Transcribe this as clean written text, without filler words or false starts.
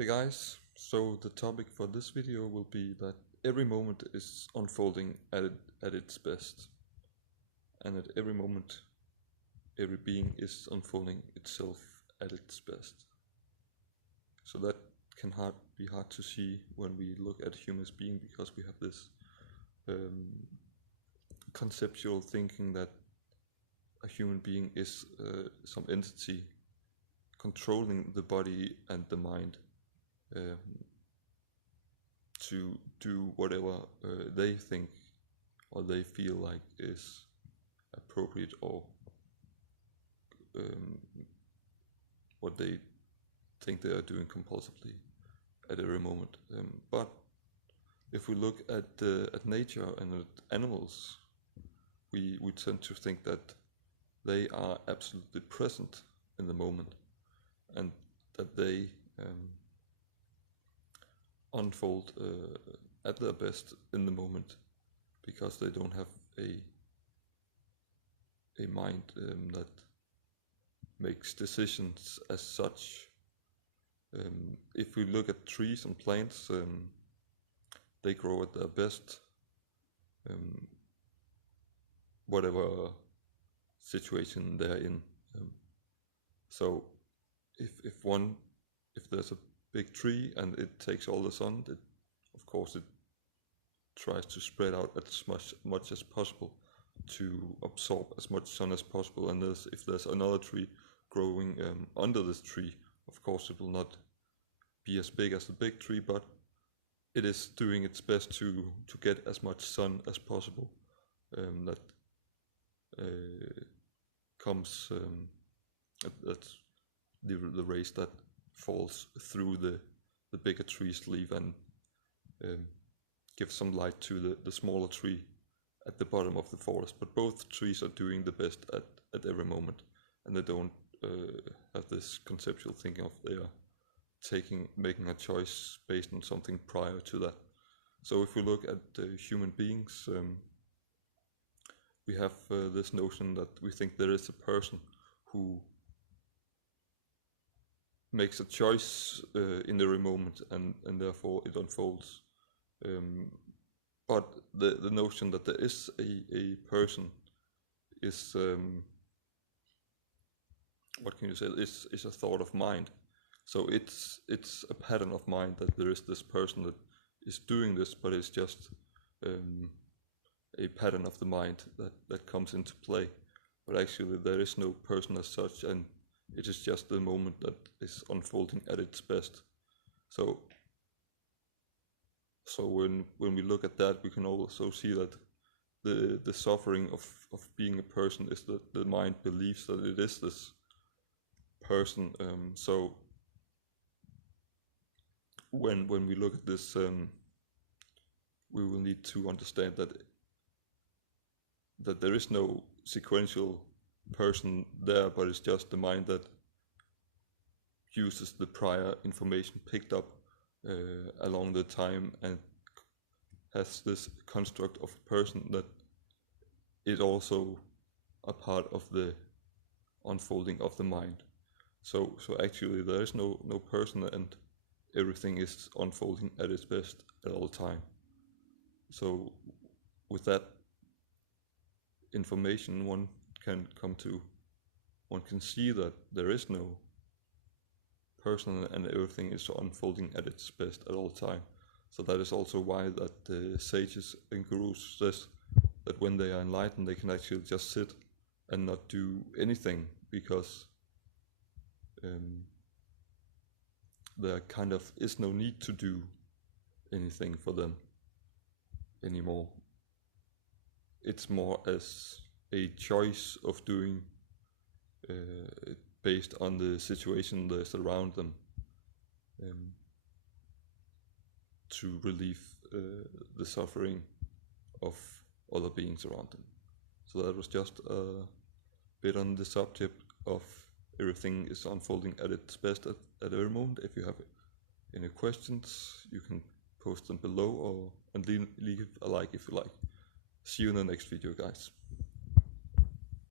Hey guys, so the topic for this video will be that every moment is unfolding at its best, and at every moment every being is unfolding itself at its best. So that can be hard to see when we look at humans being, because we have this conceptual thinking that a human being is some entity controlling the body and the mind to do whatever they think or they feel like is appropriate, or what they think they are doing compulsively at every moment. But if we look at nature and at animals, we tend to think that they are absolutely present in the moment, and that they unfold at their best in the moment, because they don't have a mind that makes decisions as such. If we look at trees and plants, they grow at their best, whatever situation they're in. So if there's a big tree and it takes all the sun, of course it tries to spread out as much as possible to absorb as much sun as possible. And if there's another tree growing under this tree, of course it will not be as big as the big tree, but it is doing its best to get as much sun as possible that comes that's the rays that falls through the bigger tree's leaf and give some light to the smaller tree at the bottom of the forest. But both trees are doing the best at every moment, and they don't have this conceptual thinking of they are making a choice based on something prior to that. So if we look at human beings, we have this notion that we think there is a person who makes a choice in every moment, and therefore it unfolds. But the notion that there is a person is, what can you say, is a thought of mind. So it's a pattern of mind that there is this person that is doing this, but it's just a pattern of the mind that comes into play. But actually there is no person as such, and it is just the moment that is unfolding at its best. So when we look at that, we can also see that the suffering of being a person is that the mind believes that it is this person. So when we look at this, we will need to understand that there is no sequential person there, but it's just the mind that uses the prior information picked up along the time and has this construct of a person that is also a part of the unfolding of the mind. So actually there is no person, and everything is unfolding at its best at all time. So with that information, one can see that there is no person, and everything is unfolding at its best at all time. So that is also why that the sages and gurus says that when they are enlightened, they can actually just sit and not do anything, because there kind of is no need to do anything for them anymore. It's more as a choice of doing based on the situation that's around them, to relieve the suffering of other beings around them. So that was just a bit on the subject of everything is unfolding at its best at every moment. If you have any questions, you can post them below, and leave a like if you like. See you in the next video, guys.